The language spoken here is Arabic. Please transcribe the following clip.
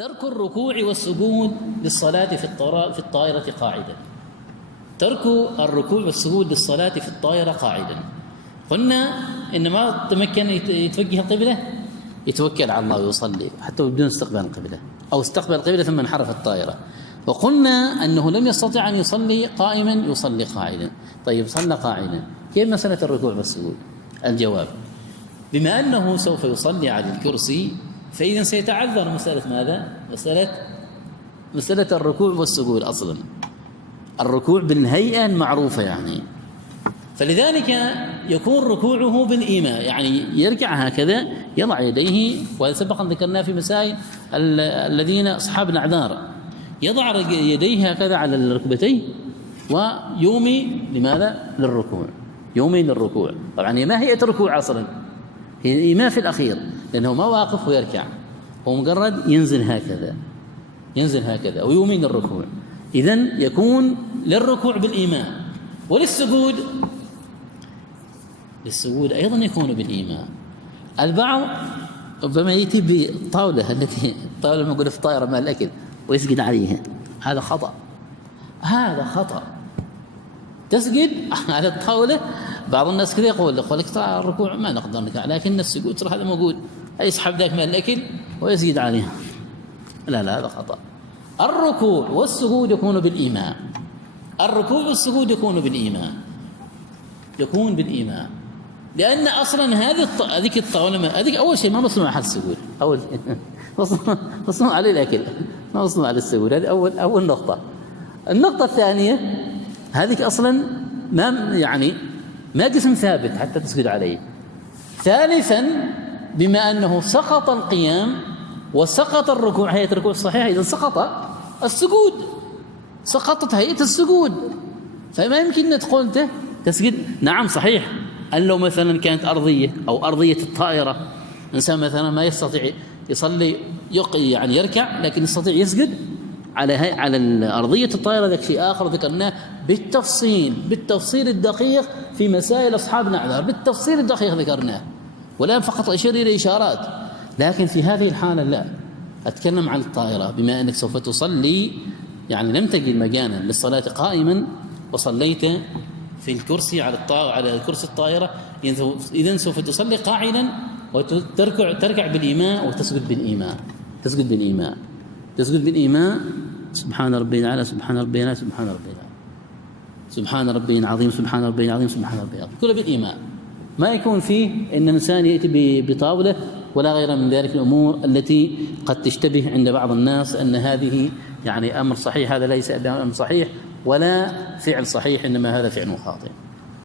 ترك الركوع والسجود للصلاة في الطائرة قاعدا. ترك الركوع والسجود للصلاة في الطائرة قاعدا. قلنا إن ما تمكن يتوجه القبلة يتوكل على الله ويصلي حتى بدون استقبال القبلة، أو استقبل القبلة ثم انحرف الطائرة. وقلنا أنه لم يستطع أن يصلي قائما يصلي قاعدا. طيب صلى قاعدا، كيف مسألة الركوع والسجود؟ الجواب: بما أنه سوف يصلي على الكرسي فإذا سيتعذر مسألة ماذا؟ مسألة الركوع والسجود. أصلا الركوع بالهيئة المعروفة يعني، فلذلك يكون ركوعه بالإيماء، يعني يركع هكذا يضع يديه، وهذا سبقا ذكرناه في مسائل الذين أصحاب الأعذار، يضع يديه هكذا على الركبتين ويومي لماذا؟ للركوع، يومي للركوع. طبعا هي ما هيئة الركوع أصلا، هي الإيماء في الأخير، لأنه ما واقف ويركع، هو مجرد ينزل هكذا ويومي للركوع. إذن يكون للركوع بالإيماء، وللسجود أيضا يكون بالإيماء. البعض ربما يأتي بالطاولة الطاولة موجودة في الطائرة مع الأكل ويسجد عليها، هذا خطأ. تسجد على الطاولة، بعض الناس كذا يقول لك الركوع ما نقدر نركع، لكن السجود ترى هذا موجود، يسحب ذاك مال الأكل ويسجد عليها. لا هذا خطأ. الركوع والسجود يكون بالإيماء. يكون بالإيماء، لأن أصلا هذيك الطاولة هذيك أول شيء ما مصنوع على السجود، مصنوع على الأكل، ما مصنوع على السجود. هذه أول نقطة. النقطة الثانية، هذيك أصلا ما قسم ثابت حتى تسجد عليه. ثالثا، بما أنه سقط القيام وسقط الركوع، هيئة الركوع الصحيحة، إذن سقط السجود، سقطت هيئة السجود، فما يمكن تقول تسجد. نعم صحيح، أن لو مثلا كانت أرضية أو أرضية الطائرة، إنسان مثلا ما يستطيع يصلي يعني يركع، لكن يستطيع يسجد على أرضية الطائرة، ذاك شيء آخر ذكرناه بالتفصيل الدقيق في مسائل أصحاب الأعذار، بالتفصيل الدقيق ذكرناه، والآن فقط أشير إلى إشارات. لكن في هذه الحالة لا، أتكلم عن الطائرة، بما أنك سوف تصلي يعني لم تجد مكانا للصلاة قائما وصليت في الكرسي على كرسي الطائرة، إذن سوف تصلي قاعدا وتركع بالإيماء وتسجد بالإيماء. سبحان ربي الأعلى، سبحان ربي الأعلى، سبحان ربي الأعلى، سبحان ربي العظيم، سبحان ربي العظيم، سبحان ربي العظيم، كله بالإيماء. ما يكون فيه إن الإنسان يأتي بطاولة ولا غير من ذلك الأمور التي قد تشتبه عند بعض الناس أن هذه يعني أمر صحيح. هذا ليس أمر صحيح ولا فعل صحيح، إنما هذا فعل خاطئ.